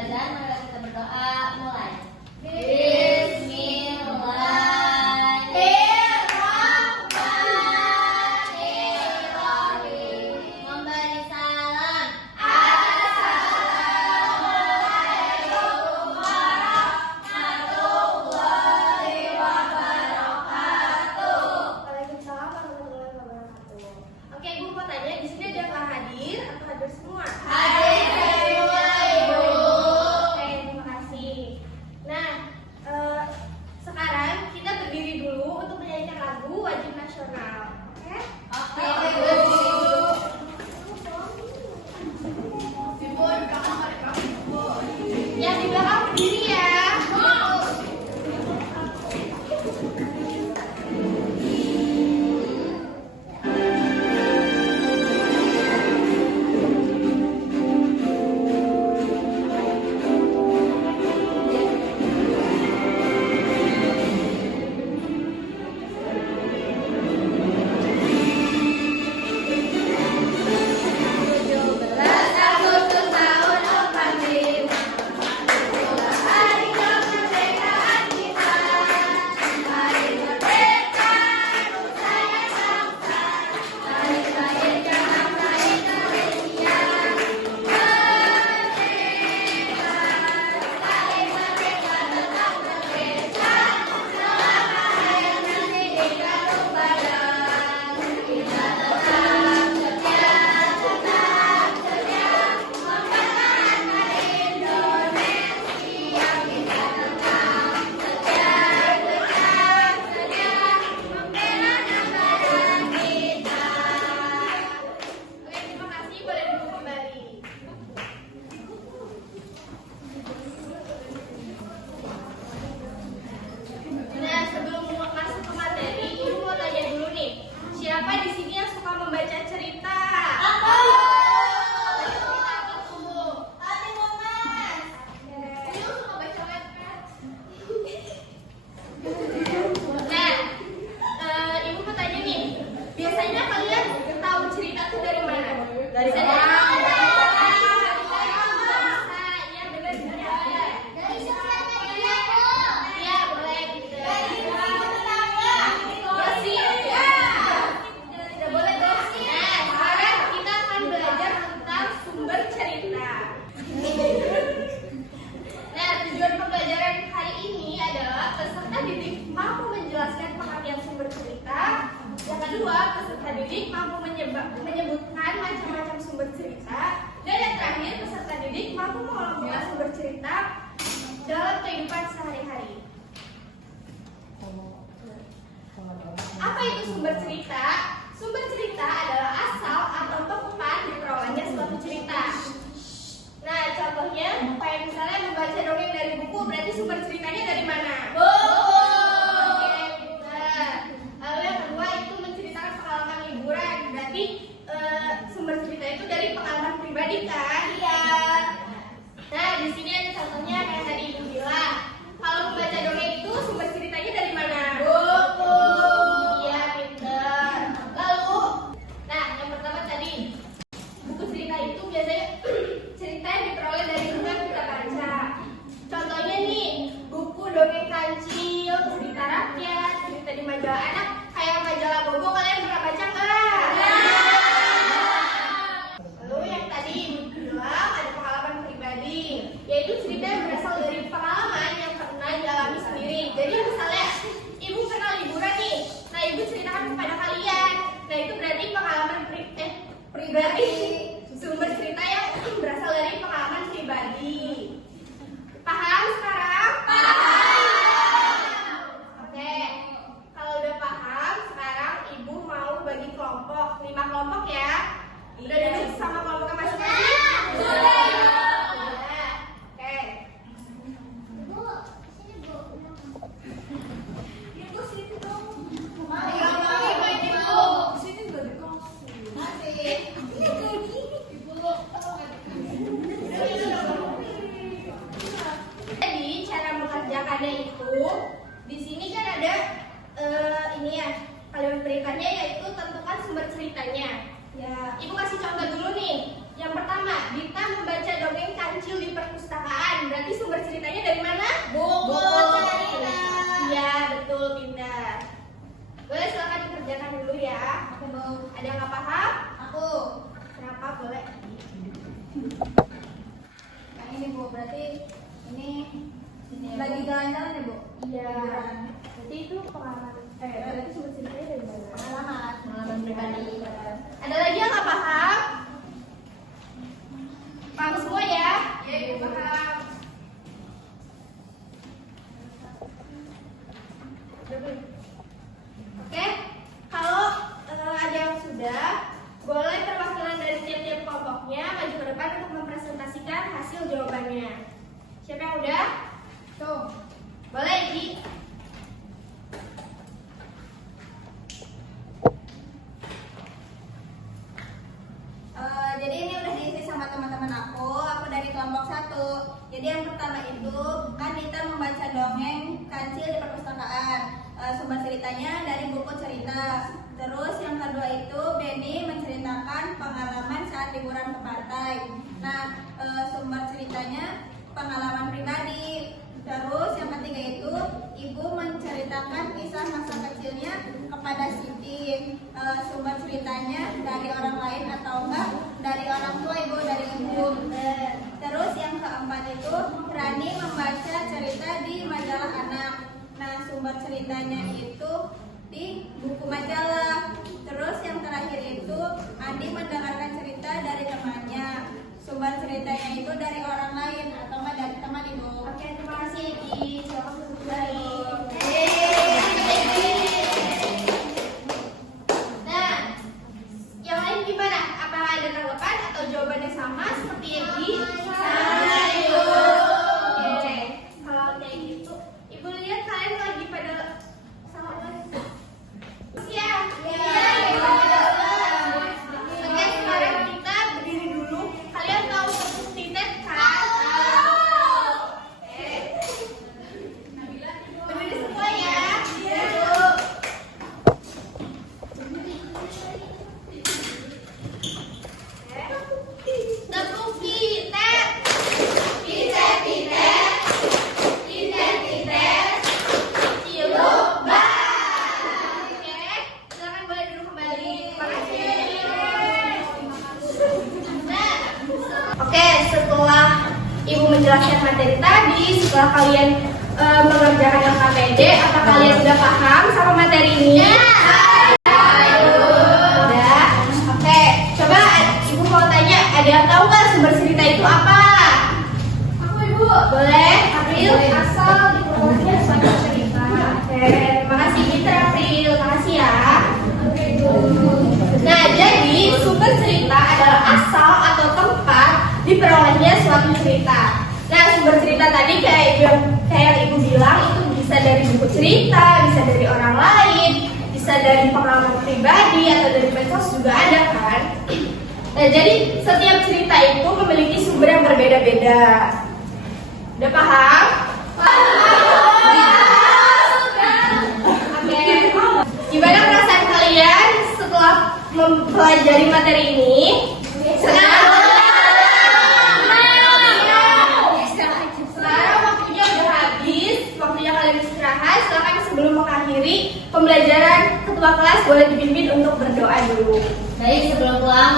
pembelajaran, mari kita berdoa. Mulai. Bismillahirrahmanirrahim. Memberi salam. Assalamualaikum warahmatullahi wabarakatuh. Waalaikumsalam warahmatullahi wabarakatuh. Oke, Ibu mau tanya, di sini ada yang hadir atau hadir semua? Hadir semua, Ibu. Oke, terima kasih. Nah, sekarang kita berdiri dulu untuk menyanyikan lagu wajib nasional. Oke? Oke, Ibu. Ibu, di belakang mari kamu. Yang di belakang berdiri ya. Agustus tahun 45, hari kemerdekaan kita. Hari merdeka, nusa dan bangsa. Hari lahirkan bangsa Indonesia. Merdeka, sekali merdeka tetap merdeka. Selama air nanti dikandung badan, kita tetap setia, tetap setia mempertahankan Indonesia. Kita tetap setia, tetap setia membela negara kita. Oke, terima kasih. Boleh duduk kembali. Nah, sebelum masuk ke materi, Ibu mau tanya dulu nih. Siapa di sini yang suka membaca cerita? Aku. Cerita apa tuh, Bu? Tadi Monas. Ibu suka baca webpad? Nah, Ibu mau tanya nih. Biasanya kalian tahu cerita tuh dari mana? Dari Bisa mana? Iya, benar juga. Dari sosial media, Bu. Iya, boleh gitu. Dari tetangga. Gosip. Tidak boleh gosip. Nah, sekarang kita akan belajar tentang sumber cerita. Nah, tujuan pembelajaran hari ini adalah peserta didik mampu menjelaskan pengertian sumber cerita. Yang kedua, peserta didik mampu menyebutkan macam-macam sumber cerita. Dan yang terakhir, peserta didik mampu mengelompokkan sumber cerita dalam kehidupan sehari-hari. Apa itu sumber cerita? Sumber cerita adalah asal atau tempat diperolehnya suatu cerita. Nah, contohnya kayak misalnya membaca dongeng dari buku, berarti sumber ceritanya dari mana? Buku. Oke, pintar. Lalu yang kedua itu menceritakan pengalaman liburan, berarti sumber cerita itu dari pengalaman pribadi kan? Iya. Nah, di sini ada contohnya kayak tadi Ibu bilang. Kalau membaca dongeng itu sumber ceritanya dari mana? Buku. Iya, pintar. Lalu, nah yang pertama tadi buku cerita itu biasanya cerita yang diperoleh dari buku yang kita baca. Contohnya nih, buku dongeng kancil, cerita rakyat, cerita di majalah anak, kayak majalah Bobo, kalian pernah baca nggak? Lalu yang tadi Ibu bilang ada pengalaman pribadi, yaitu cerita yang berasal dari pengalaman yang pernah dialami sendiri. Jadi misalnya Ibu pernah liburan nih, nah Ibu ceritakan kepada kalian. Nah itu berarti pengalaman pribadi, sumber cerita yang berasal dari pengalaman pribadi. Paham sekarang? Paham. Oke, kalau udah paham, sekarang Ibu mau bagi kelompok, 5 kelompok ya. Udah duduk sama kelompoknya masing-masing? Sudah. Sudah. Oke. Bu, sini Bu. Ibu sini dong. Mari, Ibu. sini juga dikasih. Masih. Ini berarti ini lagi jalan-jalan ya Bu? Iya. Berarti itu pengalaman. Berarti sumber ceritanya dari mana? Pengalaman pribadi. Ada lagi yang nggak paham? Paham semua ya? Ya, paham. Oke, kalau ada yang sudah, boleh perwakilan dari tiap-tiap kelompoknya maju ke depan untuk mempresentasikan hasil jawabannya. Siapa yang udah? Tuh, boleh Iki. Jadi ini udah diisi sama teman-teman aku dari kelompok 1. Jadi yang pertama itu kan kita membaca dongeng kancil di perpustakaan. Sumber ceritanya dari buku cerita. Terus yang kedua itu Benny menceritakan pengalaman saat liburan ke pantai. Nah, sumber ceritanya pengalaman pribadi. Terus yang ketiga itu ibu menceritakan kisah masa kecilnya kepada Siti. Sumber ceritanya dari orang lain atau enggak dari orang tua ibu, dari ibu. Terus yang keempat itu Rani membaca cerita di majalah anak. Nah, sumber ceritanya itu di buku majalah. Terus yang terakhir itu Andi mendengarkan cerita dari temannya. Sumber ceritanya itu dari orang lain atau enggak dari teman ibu. Oke, terima kasih Iki. Silakan duduk kembali. Nah, yang lain gimana? Apakah ada tanggapan atau jawabannya sama seperti Iki? Oke, kalau kayak gitu, Ibu lihat kalian lagi pada sama lagi. Siap. Oke, sekarang kita berdiri dulu. Kalian tahu perpus tinet kan? Berdiri semua ya. Yuk. Tepuk tinet. Tinet, tinet. Tinet, tinet. Ciluk bang. Oke, silakan boleh duduk kembali. Makasih. Nah, oke, setelah Ibu menjelaskan materi tadi, setelah kalian mengerjakan LKPD, apa kalian sudah paham sama materi ini? Udah. Oke, coba Ibu mau tanya, ada yang tahu nggak sumber cerita itu apa? Aku Ibu. Boleh? April, asal dipromosikan sebagai cerita. Oke, terima kasih Mitra April, makasih ya. Oke, Ibu. Nah, jadi sumber cerita adalah asal atau tempat diperolehnya suatu cerita. Nah, sumber cerita tadi kayak yang Ibu bilang itu bisa dari buku cerita, bisa dari orang lain, bisa dari pengalaman pribadi atau dari medsos juga ada kan. Nah, jadi setiap cerita itu memiliki sumber yang berbeda-beda. Udah paham? Oke. Gimana perasaan kalian setelah mempelajari materi ini? Sekarang waktunya udah habis, waktunya kalian istirahat. Silakan sebelum mengakhiri pembelajaran ketua kelas boleh dipimpin untuk berdoa dulu. Baik, sebelum pulang